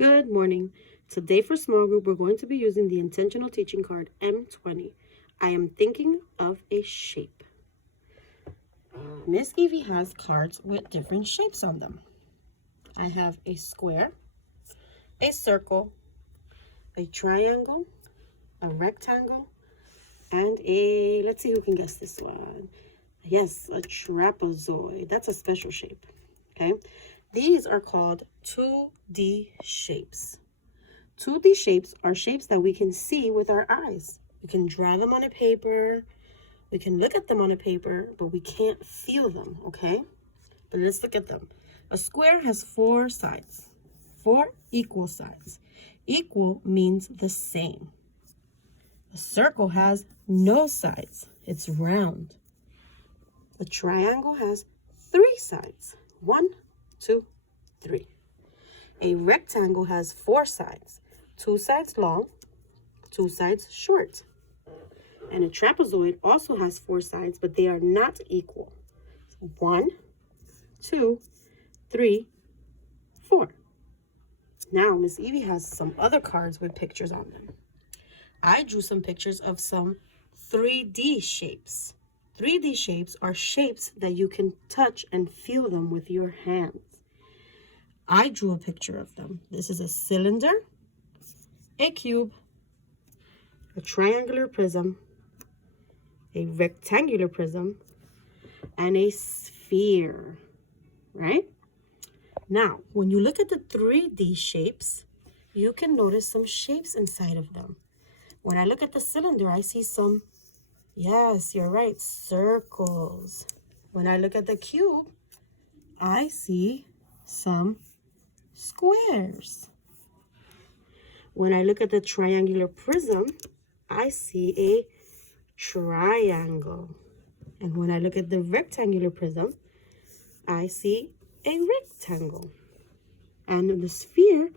Good morning. Today for small group, we're going to be using the intentional teaching card M20. I am thinking of a shape. Miss Evie has cards with different shapes on them. I have a square, a circle, a triangle, a rectangle, and let's see who can guess this one. Yes, a trapezoid. That's a special shape, okay? These are called 2D shapes. 2D shapes are shapes that we can see with our eyes. We can draw them on a paper, we can look at them on a paper, but we can't feel them, okay? But let's look at them. A square has 4 sides, 4 equal sides. Equal means the same. A circle has no sides, it's round. A triangle has 3 sides, 1, 2, 3. A rectangle has 4 sides, 2 sides long, 2 sides short. And a trapezoid also has 4 sides, but they are not equal. 1, 2, 3, 4. Now, Miss Evie has some other cards with pictures on them. I drew some pictures of some 3D shapes. 3D shapes are shapes that you can touch and feel them with your hands. I drew a picture of them. This is a cylinder, a cube, a triangular prism, a rectangular prism, and a sphere, right? Now, when you look at the 3D shapes, you can notice some shapes inside of them. When I look at the cylinder, I see some, yes, you're right, circles. When I look at the cube, I see some squares. When I look at the triangular prism, I see a triangle. And when I look at the rectangular prism, I see a rectangle. And in the sphere,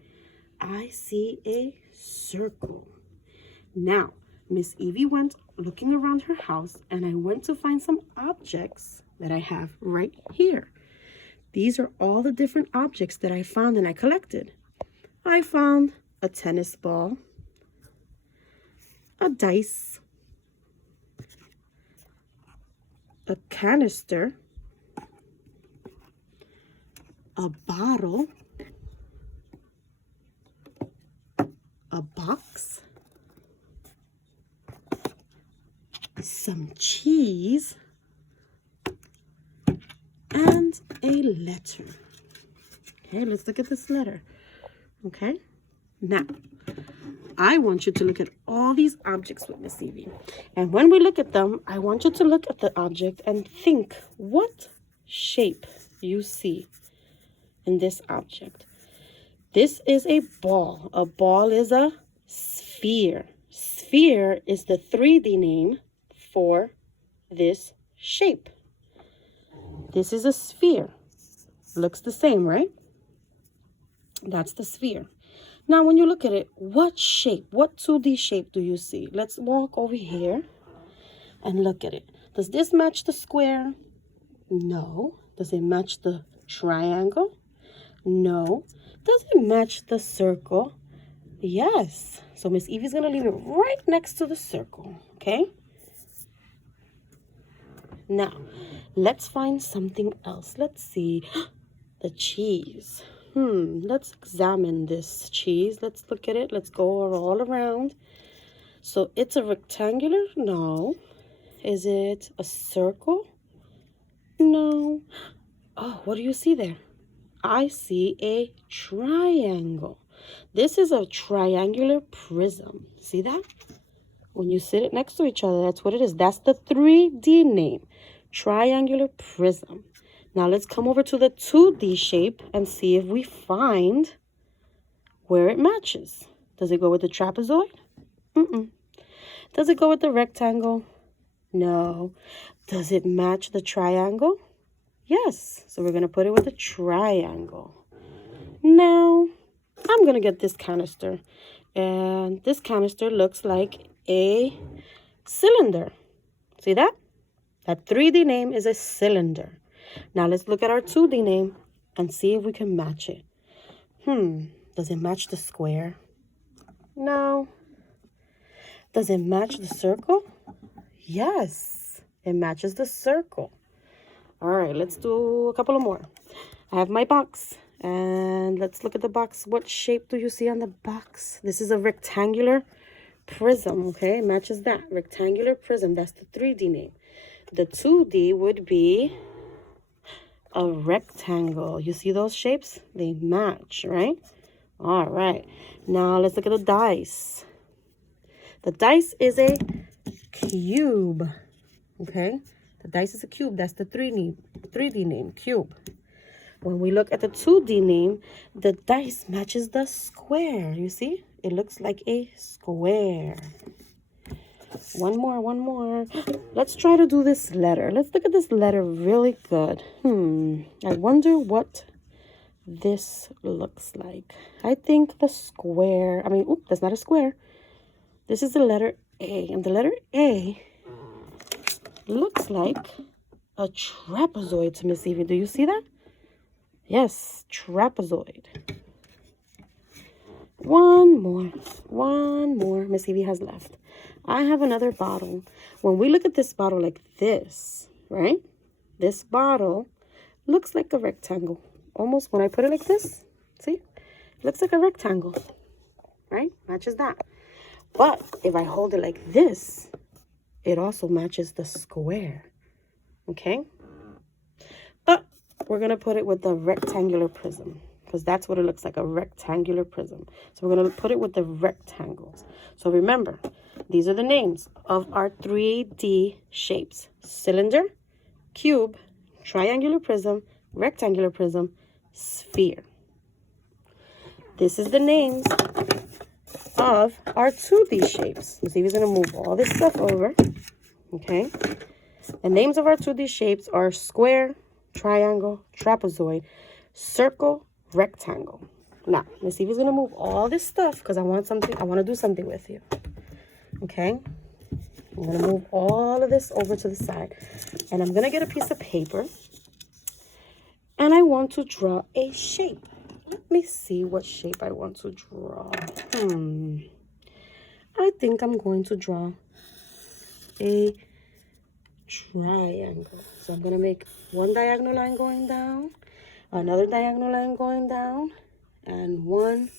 I see a circle. Now, Miss Evie went looking around her house, and I went to find some objects that I have right here. These are all the different objects that I found and I collected. I found a tennis ball, a dice, a canister, a bottle, a box, some cheese, and a letter. Okay, let's look at this letter. Okay, now I want you to look at all these objects with Miss Evie. And when we look at them, I want you to look at the object and think what shape you see in this object. This is a ball. A ball is a sphere. Sphere is the 3D name for this shape. This is a sphere. Looks the same, right? That's the sphere. Now, when you look at it, what shape, what 2D shape do you see? Let's walk over here and look at it. Does this match the square? No. Does it match the triangle? No. Does it match the circle? Yes. So Miss Evie's going to leave it right next to the circle, okay? Now, let's find something else. Let's see. The cheese. Let's examine this cheese. Let's look at it. Let's go all around. So it's a rectangular? No. Is it a circle? No. Oh, what do you see there? I see a triangle. This is a triangular prism. See that? When you sit it next to each other, that's what it is. That's the 3D name. Triangular prism. Now let's come over to the 2D shape and see if we find where it matches. Does it go with the trapezoid? Does it go with the rectangle? No. Does it match the triangle? Yes. So we're going to put it with the triangle. Now, I'm going to get this canister. And this canister looks like a cylinder. See that? That 3D name is a cylinder. Now let's look at our 2D name and see if we can match it. Does it match the square? No. Does it match the circle? Yes, it matches the circle. All right, let's do a couple of more. I have my box, and let's look at the box. What shape do you see on the box? This is a rectangular prism, okay? It matches that. Rectangular prism, that's the 3D name. The 2D would be a rectangle. You see those shapes? They match, right? All right. Now let's look at the dice. The dice is a cube, okay? The dice is a cube. That's the 3D name, cube. When we look at the 2D name, the dice matches the square. You see? It looks like a square. One more. Let's try to do this letter. Let's look at this letter really good. I wonder what this looks like. I think the square, that's not a square. This is the letter A, and the letter A looks like a trapezoid to Miss Evie. Do you see that? Yes, trapezoid. One more. Miss Evie has left. I have another bottle. When we look at this bottle like this, right? This bottle looks like a rectangle. Almost when I put it like this, see? It looks like a rectangle, right? Matches that. But if I hold it like this, it also matches the square, okay? But we're going to put it with the rectangular prism because that's what it looks like, a rectangular prism. So we're going to put it with the rectangles. So remember, these are the names of our 3D shapes: cylinder, cube, triangular prism, rectangular prism, sphere. This is the names of our 2D shapes. You see, we're going to move all this stuff over, okay? The names of our 2D shapes are square, triangle, trapezoid, circle, rectangle. Now, Miss Evie's going to move all this stuff because I want to do something with you, okay? I'm going to move all of this over to the side, and I'm going to get a piece of paper, and I want to draw a shape. Let me see what shape I want to draw. I think I'm going to draw a triangle. So I'm going to make one diagonal line going down, another diagonal line going down, and one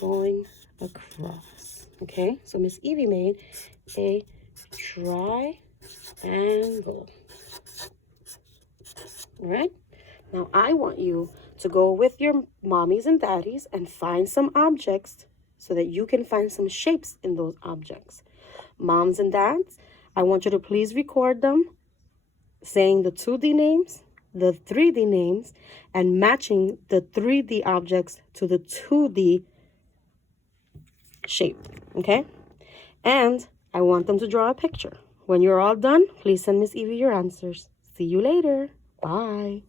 going across. Okay, so Miss Evie made a triangle. All right, now I want you to go with your mommies and daddies and find some objects so that you can find some shapes in those objects. Moms and dads, I want you to please record them saying the 2D names, the 3D names, and matching the 3D objects to the 2D shape, okay? And I want them to draw a picture. When you're all done, please send Miss Evie your answers. See you later. Bye.